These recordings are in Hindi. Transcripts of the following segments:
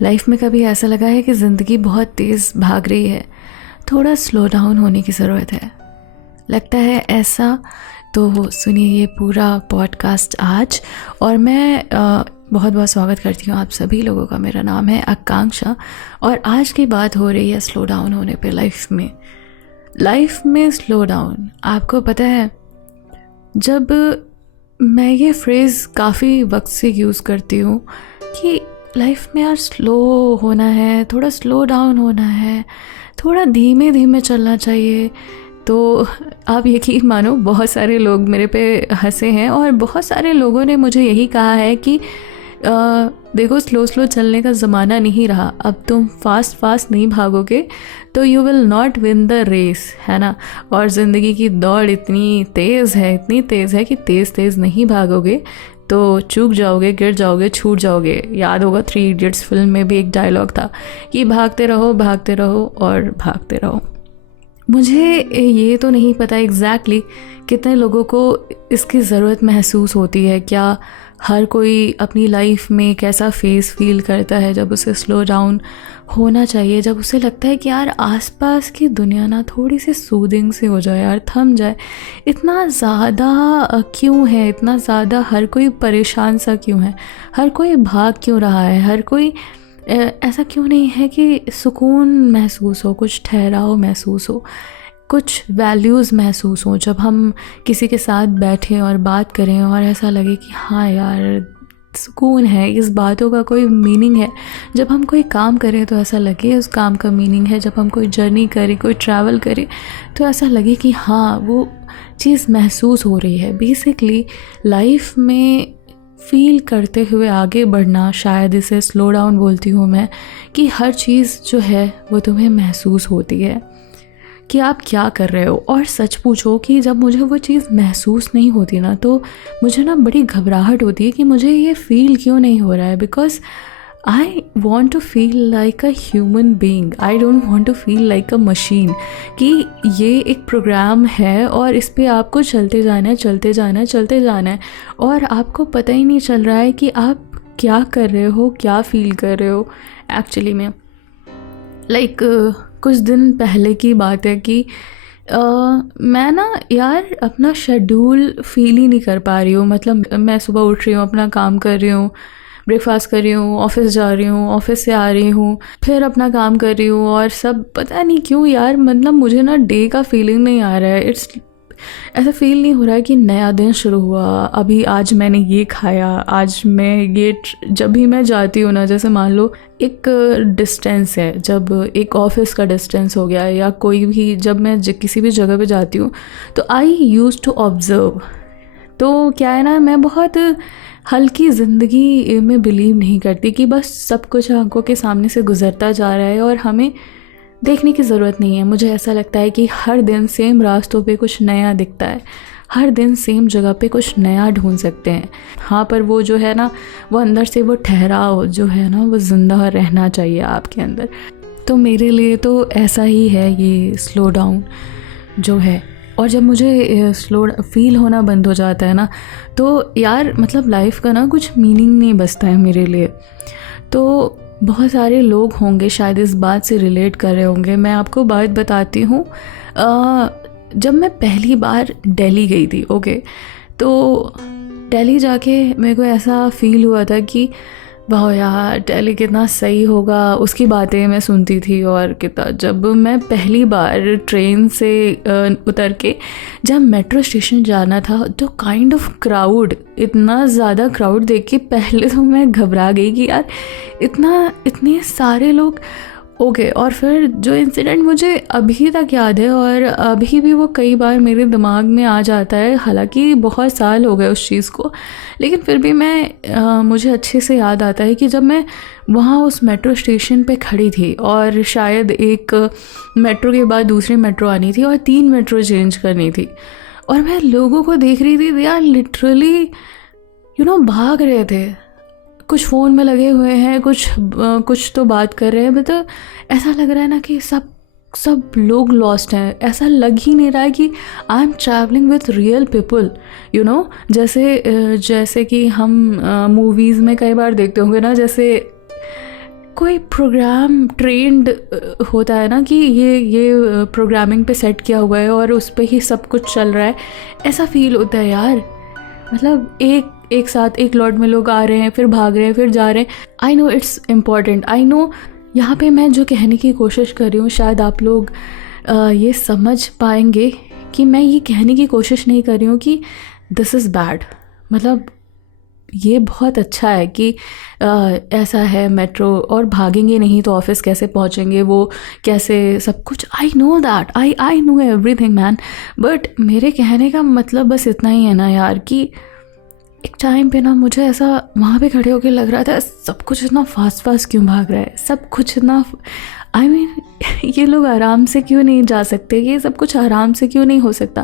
लाइफ में कभी ऐसा लगा है कि ज़िंदगी बहुत तेज़ भाग रही है, थोड़ा स्लो डाउन होने की ज़रूरत है? लगता है ऐसा? तो सुनिए ये पूरा पॉडकास्ट आज। और मैं बहुत बहुत स्वागत करती हूँ आप सभी लोगों का। मेरा नाम है आकांक्षा और आज की बात हो रही है स्लो डाउन होने पे लाइफ में स्लो डाउन। आपको पता है, जब मैं ये फ्रेज़ काफ़ी वक्त से यूज़ करती हूँ कि लाइफ में यार स्लो होना है, थोड़ा स्लो डाउन होना है, थोड़ा धीमे धीमे चलना चाहिए, तो आप यकीन मानो बहुत सारे लोग मेरे पे हंसे हैं और बहुत सारे लोगों ने मुझे यही कहा है कि देखो स्लो चलने का ज़माना नहीं रहा, अब तुम फास्ट नहीं भागोगे तो you will not win the race, है ना। और ज़िंदगी की दौड़ इतनी तेज़ है कि तेज़ नहीं भागोगे तो चूक जाओगे, गिर जाओगे, छूट जाओगे। याद होगा 3 इडियट्स फिल्म में भी एक डायलॉग था कि भागते रहो और भागते रहो। मुझे ये तो नहीं पता एग्जैक्टली कितने लोगों को इसकी ज़रूरत महसूस होती है, क्या हर कोई अपनी लाइफ में कैसा फेस फील करता है जब उसे स्लो डाउन होना चाहिए, जब उसे लगता है कि यार आसपास की दुनिया ना थोड़ी सी सूदिंग से हो जाए, यार थम जाए। इतना ज़्यादा क्यों है, इतना ज़्यादा हर कोई परेशान सा क्यों है, हर कोई भाग क्यों रहा है, हर कोई ऐसा क्यों नहीं है कि सुकून महसूस हो, कुछ ठहराव महसूस हो, कुछ वैल्यूज़ महसूस हो। जब हम किसी के साथ बैठें और बात करें और ऐसा लगे कि हाँ यार सुकून है, इस बातों का कोई मीनिंग है। जब हम कोई काम करें तो ऐसा लगे उस काम का मीनिंग है। जब हम कोई जर्नी करें, कोई ट्रैवल करें तो ऐसा लगे कि हाँ वो चीज़ महसूस हो रही है। बेसिकली लाइफ में फ़ील करते हुए आगे बढ़ना, शायद इसे स्लो डाउन बोलती हूँ मैं, कि हर चीज़ जो है वो तुम्हें महसूस होती है कि आप क्या कर रहे हो। और सच पूछो कि जब मुझे वो चीज़ महसूस नहीं होती ना, तो मुझे ना बड़ी घबराहट होती है कि मुझे ये फ़ील क्यों नहीं हो रहा है। Because I want to feel like a human being, I don't want to feel like a machine, कि ये एक प्रोग्राम है और इस पे आपको चलते जाना है और आपको पता ही नहीं चल रहा है कि आप क्या कर रहे हो, क्या फ़ील कर रहे हो एक्चुअली में। लाइक कुछ दिन पहले की बात है कि मैं ना यार अपना शेड्यूल फ़ील ही नहीं कर पा रही हूँ। मतलब मैं सुबह उठ रही हूँ, अपना काम कर रही हूँ, ब्रेकफास्ट कर रही हूँ, ऑफ़िस जा रही हूँ, ऑफ़िस से आ रही हूँ, फिर अपना काम कर रही हूँ और सब पता नहीं क्यों यार, मतलब मुझे ना डे का फीलिंग नहीं आ रहा है। ऐसा फ़ील नहीं हो रहा है कि नया दिन शुरू हुआ, अभी आज मैंने ये खाया, आज मैं ये जब भी मैं जाती हूँ ना, जैसे मान लो एक डिस्टेंस है, जब एक ऑफ़िस का डिस्टेंस हो गया या कोई भी, जब मैं किसी भी जगह पे जाती हूँ तो आई यूज़ टू ऑब्ज़र्व। तो क्या है ना, मैं बहुत हल्की ज़िंदगी में बिलीव नहीं करती कि बस सब कुछ आंखों के सामने से गुज़रता जा रहा है और हमें देखने की ज़रूरत नहीं है। मुझे ऐसा लगता है कि हर दिन सेम रास्तों पे कुछ नया दिखता है, हर दिन सेम जगह पे कुछ नया ढूंढ सकते हैं। हाँ, पर वो जो है ना, वो अंदर से वो ठहराव जो है ना, वो ज़िंदा रहना चाहिए आपके अंदर। तो मेरे लिए तो ऐसा ही है ये स्लो डाउन जो है। और जब मुझे स्लो फील होना बंद हो जाता है ना, तो यार मतलब लाइफ का ना कुछ मीनिंग नहीं बचता है मेरे लिए। तो बहुत सारे लोग होंगे शायद इस बात से रिलेट कर रहे होंगे। मैं आपको बात बताती हूँ। जब मैं पहली बार दिल्ली गई थी, ओके, तो दिल्ली जाके मेरे को ऐसा फील हुआ था कि वाह यार दिल्ली कितना सही होगा। उसकी बातें मैं सुनती थी और कितना, जब मैं पहली बार ट्रेन से उतर के जब मेट्रो स्टेशन जाना था तो काइंड ऑफ क्राउड, इतना ज़्यादा क्राउड देख के पहले तो मैं घबरा गई कि यार इतने सारे लोग, ओके। और फिर जो इंसिडेंट मुझे अभी तक याद है और अभी भी वो कई बार मेरे दिमाग में आ जाता है, हालांकि बहुत साल हो गए उस चीज़ को, लेकिन फिर भी मुझे अच्छे से याद आता है कि जब मैं वहाँ उस मेट्रो स्टेशन पे खड़ी थी और शायद एक मेट्रो के बाद दूसरी मेट्रो आनी थी और 3 मेट्रो चेंज करनी थी, और मैं लोगों को देख रही थी, यार लिटरली भाग रहे थे, कुछ फ़ोन में लगे हुए हैं, कुछ तो बात कर रहे हैं, मतलब ऐसा लग रहा है ना कि सब लोग लॉस्ट हैं। ऐसा लग ही नहीं रहा है कि I am travelling with real people, जैसे कि हम मूवीज़ में कई बार देखते होंगे ना, जैसे कोई प्रोग्राम ट्रेंड होता है ना कि ये प्रोग्रामिंग पे सेट किया हुआ है और उस पे ही सब कुछ चल रहा है, ऐसा फील होता है यार। मतलब एक साथ एक लॉट में लोग आ रहे हैं, फिर भाग रहे हैं, फिर जा रहे हैं। I know it's important, I know यहाँ पे मैं जो कहने की कोशिश कर रही हूँ शायद आप लोग ये समझ पाएंगे कि मैं ये कहने की कोशिश नहीं कर रही हूँ कि दिस इज़ बैड। मतलब ये बहुत अच्छा है कि ऐसा है मेट्रो, और भागेंगे नहीं तो ऑफिस कैसे पहुँचेंगे, वो कैसे सब कुछ। I know that, I know everything man. But मेरे कहने का मतलब बस इतना ही है ना यार कि एक टाइम पे ना मुझे ऐसा वहाँ पे खड़े होकर लग रहा था सब कुछ इतना फास्ट क्यों भाग रहा है, सब कुछ इतना आई मीन ये लोग आराम से क्यों नहीं जा सकते, ये सब कुछ आराम से क्यों नहीं हो सकता।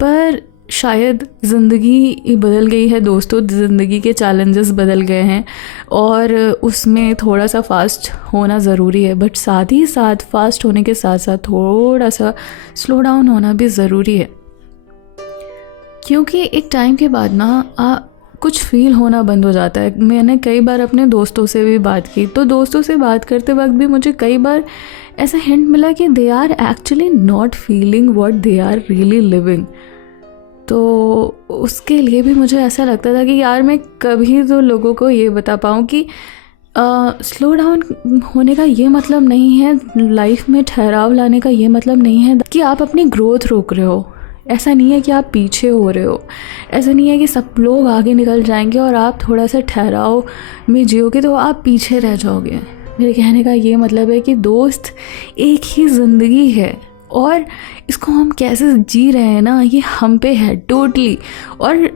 पर शायद ज़िंदगी बदल गई है दोस्तों, ज़िंदगी के चैलेंजेस बदल गए हैं और उसमें थोड़ा सा फास्ट होना ज़रूरी है। बट साथ ही साथ फास्ट होने के साथ साथ थोड़ा सा स्लो डाउन होना भी ज़रूरी है, क्योंकि एक टाइम के बाद ना कुछ फील होना बंद हो जाता है। मैंने कई बार अपने दोस्तों से भी बात की, तो दोस्तों से बात करते वक्त भी मुझे कई बार ऐसा हिंट मिला कि they are actually not feeling what they are really living. तो उसके लिए भी मुझे ऐसा लगता था कि यार मैं कभी तो लोगों को ये बता पाऊँ कि स्लो डाउन होने का ये मतलब नहीं है, लाइफ में ठहराव लाने का ये मतलब नहीं है कि आप अपनी ग्रोथ रोक रहे हो। ऐसा नहीं है कि आप पीछे हो रहे हो, ऐसा नहीं है कि सब लोग आगे निकल जाएंगे और आप थोड़ा सा ठहराव में जियोगे तो आप पीछे रह जाओगे। मेरे कहने का ये मतलब है कि दोस्त एक ही ज़िंदगी है और इसको हम कैसे जी रहे हैं ना, ये हम पे है टोटली। और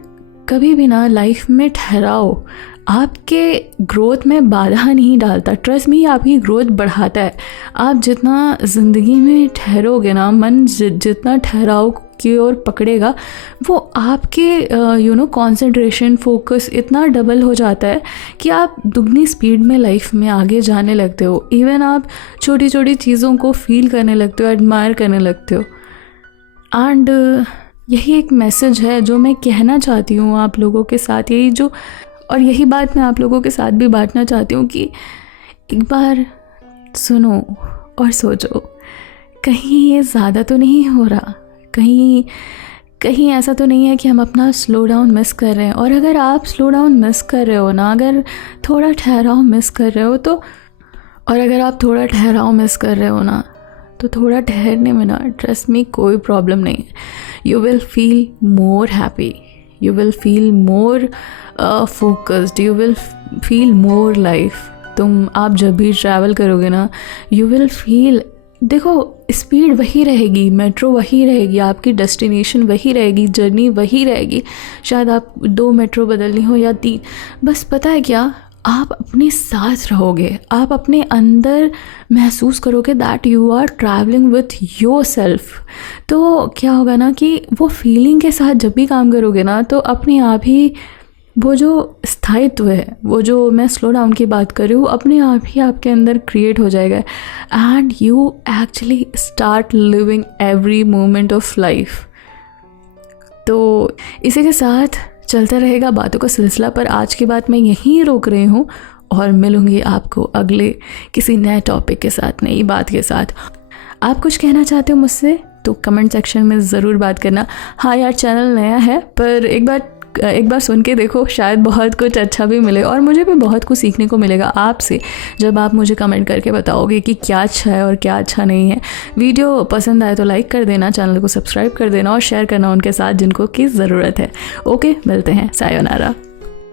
कभी भी ना लाइफ में ठहराव आपके ग्रोथ में बाधा नहीं डालता, ट्रस्ट मी आपकी ग्रोथ बढ़ाता है। आप जितना ज़िंदगी में ठहरोगे ना, मन जितना ठहराव की ओर पकड़ेगा, वो आपके कंसंट्रेशन फोकस इतना डबल हो जाता है कि आप दुगनी स्पीड में लाइफ में आगे जाने लगते हो। इवन आप छोटी छोटी चीज़ों को फील करने लगते हो, एडमायर करने लगते हो। एंड यही एक मैसेज है जो मैं कहना चाहती हूँ आप लोगों के साथ, यही बात मैं आप लोगों के साथ भी बांटना चाहती हूँ कि एक बार सुनो और सोचो, कहीं ये ज़्यादा तो नहीं हो रहा, कहीं ऐसा तो नहीं है कि हम अपना स्लो डाउन मिस कर रहे हैं। और अगर आप स्लो डाउन मिस कर रहे हो ना, अगर थोड़ा ठहराव मिस कर रहे हो तो थोड़ा ठहरने में ना, ट्रस्ट मी, कोई प्रॉब्लम नहीं है। You will feel more happy, you will feel more focused, you will feel more life. आप जब भी ट्रैवल करोगे ना, यू विल फील, देखो स्पीड वही रहेगी, मेट्रो वही रहेगी, आपकी डेस्टिनेशन वही रहेगी, जर्नी वही रहेगी। शायद आप 2 मेट्रो बदलनी हो या 3, बस पता है क्या, आप अपने साथ रहोगे, आप अपने अंदर महसूस करोगे that you are travelling with yourself. तो क्या होगा ना कि वो फीलिंग के साथ जब भी काम करोगे ना, तो अपने आप ही वो जो स्थायित्व है, वो जो मैं स्लो डाउन की बात कर रही हूँ, अपने आप ही आपके अंदर क्रिएट हो जाएगा and you actually start living every moment of life. तो इसी के साथ चलता रहेगा बातों का सिलसिला, पर आज की बात मैं यहीं रोक रही हूँ और मिलूँगी आपको अगले किसी नए टॉपिक के साथ, नई बात के साथ। आप कुछ कहना चाहते हो मुझसे तो कमेंट सेक्शन में ज़रूर बात करना। हाँ यार, चैनल नया है पर एक बार सुन के देखो, शायद बहुत कुछ अच्छा भी मिले और मुझे भी बहुत कुछ सीखने को मिलेगा आपसे, जब आप मुझे कमेंट करके बताओगे कि क्या अच्छा है और क्या अच्छा नहीं है। वीडियो पसंद आए तो लाइक कर देना, चैनल को सब्सक्राइब कर देना और शेयर करना उनके साथ जिनको की ज़रूरत है। ओके, मिलते हैं, सायोनारा।